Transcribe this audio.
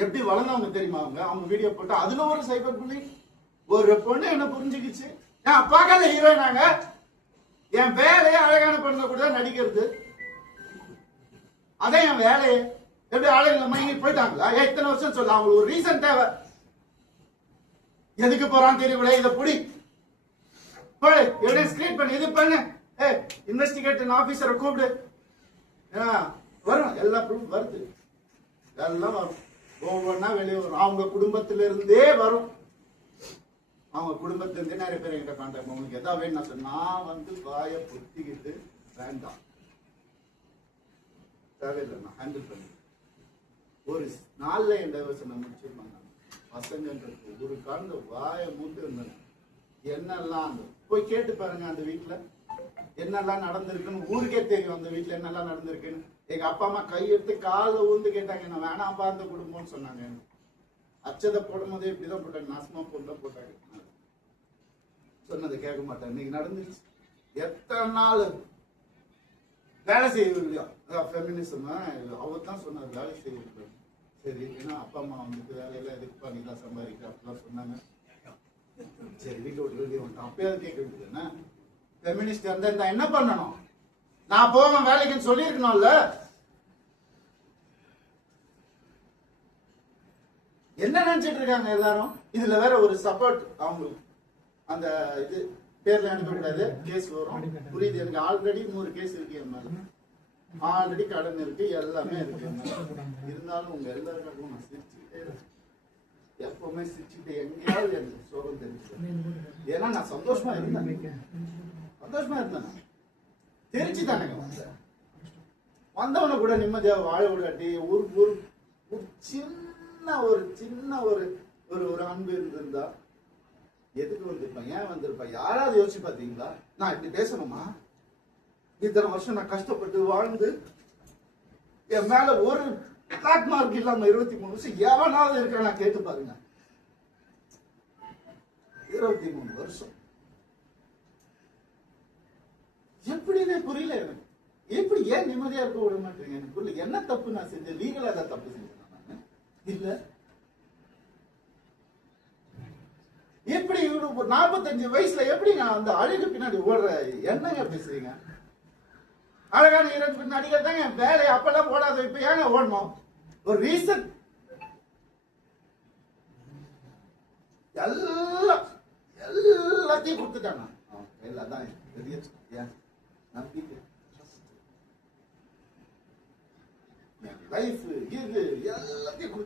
எப்படி வளர்ந்தவங்க தெரியுமா அவங்க வீடியோ போட்டு அதுல ஒரு சைபர் புள்ளி ஒரு பொண்ணு என்ன புரிஞ்சுக்கிச்சு என் பகல ஹீரோயினாங்க என் வேலையை அழகான பொண்ணு கூட நடிக்கிறது அதே என் வேலையை எப்படி ஆளுங்களை மயங்கி போயிட்டாங்களா எத்தனை வருஷம் சொல்ல அவங்களுக்கு ஒரு ரீசன் தேவை எதுக்கு போறான்னு தெரியல இதை புடி போடு எவிடன்ஸ் கிரியேட் பண்ணு இது பண்ணு இன்வெஸ்டிகேட்டிங் ஆபீசரை கூப்பிடு வரும் எல்லா ப்ரூஃப் வருது எல்லாம் வரும் ஒவ்வொன்னா வெளியே வரும் அவங்க குடும்பத்திலிருந்தே வரும் அவங்க குடும்பத்திலிருந்தே நிறைய பேர் என்கிட்ட கான்டாக்ட் உங்களுக்கு எதாவது வேணும் நான் வந்து வாயை புத்திக்கிட்டு வேண்டாம் தேவையில்லை நான் ஹேண்டில் பண்ணி ஒரு நாள்ல என் டைவர்ஸ் நான் முடிச்சிருப்பாங்க பசங்கன்றது ஒரு காலந்த வாயை மூட்டு இருந்தேன் என்னெல்லாம் போய் கேட்டு பாருங்க அந்த வீட்டுல என்னெல்லாம் நடந்திருக்குன்னு ஊருக்கே தெரியும் அந்த வீட்டுல என்னெல்லாம் நடந்திருக்குன்னு எங்க அப்பா அம்மா கையெடுத்து காலை ஊந்து கேட்டாங்க நான் வேணாம்பா அந்த குடும்பம்னு சொன்னாங்க அச்சதை போடும் போதே இப்படிதான் போட்டாங்க நாசமா போட்டுதான் போட்டாங்க சொன்னதை கேட்க மாட்டேன் இன்னைக்கு நடந்துருச்சு எத்தனை நாள் வேலை செய்யவில்லையா ஃபெமினிசம் அவர் தான் சொன்னார் வேலை செய்ய சரி ஏன்னா அப்பா அம்மா வந்துட்டு வேலையெல்லாம் எதுக்கு பண்ணிக்கலாம் சம்பாதிக்க அப்படிலாம் சொன்னாங்க சரி வீட்டை விட்டு வெளியே வந்துட்டோம் அப்பயாவது கேட்க வேண்டியது என்ன ஃபெமினிஸ்ட் இருந்தா என்ன பண்ணணும் நான் போவேன் வேலைக்குன்னு சொல்லியிருக்கணும்ல என்ன நினைச்சிட்டு இருக்காங்க எல்லாரும் இதுல வேற ஒரு சப்போர்ட் அவங்களுக்கு அந்த இது பேர்ல அனுப்பக்கூடாது கேஸ் வரும் புரியுது எனக்கு ஆல்ரெடி 3 கேஸ் இருக்கு என் மேல ஆல்ரெடி கடன் இருக்கு எல்லாமே இருக்கு இருந்தாலும் உங்க எல்லாருக்கும் நான் சிரிச்சுக்கிட்டே எப்பவுமே சிரிச்சுட்டு எங்கேயாவது எனக்கு சோகம் தெரிஞ்சு ஏன்னா நான் சந்தோஷமா இருந்தேன் தெரிச்சு தானேங்க வந்தவனை கூட நிம்மதியா வாழ விடாட்டி ஒரு சின்ன ஒரு அன்பு இருந்திருந்தா எதுக்கு வந்திருப்பேன் ஏன் வந்திருப்பேன் யாராவது யோசிச்சு பாத்தீங்களா நான் இப்படி பேசணுமா இத்தனை வருஷம் நான் கஷ்டப்பட்டு வாழ்ந்து என் மேல ஒரு பிளாக் மார்க் இல்லாம 23 வருஷம் எவனாவது இருக்க நான் கேட்டு பாருங்க 23 வருஷம் எப்படின்னு புரியல எனக்கு எப்படி ஏன் நிம்மதியா இருக்க விட மாட்டேங்க எனக்கு புரியல என்ன தப்பு நான் செஞ்சேன் லீகலா ஏதாவது தப்பு செஞ்சேன் நான் இல்ல எப்படி 45 வயசுல எப்படி நான் அந்த அழகு பின்னாடி ஓடுற என்னங்க பேசுறீங்க அழகான ஹீரோயின் பின்னாடி தாங்க வேலை அப்பெல்லாம் ஓடாத இப்ப ஏங்க ஓடணும் ஒரு ரீசன் எல்லாத்தையும் கொடுத்துட்டாங்க எல்லாதான் பெரிய நம்பிக்கை லைஃப் இது எல்லாத்தையும்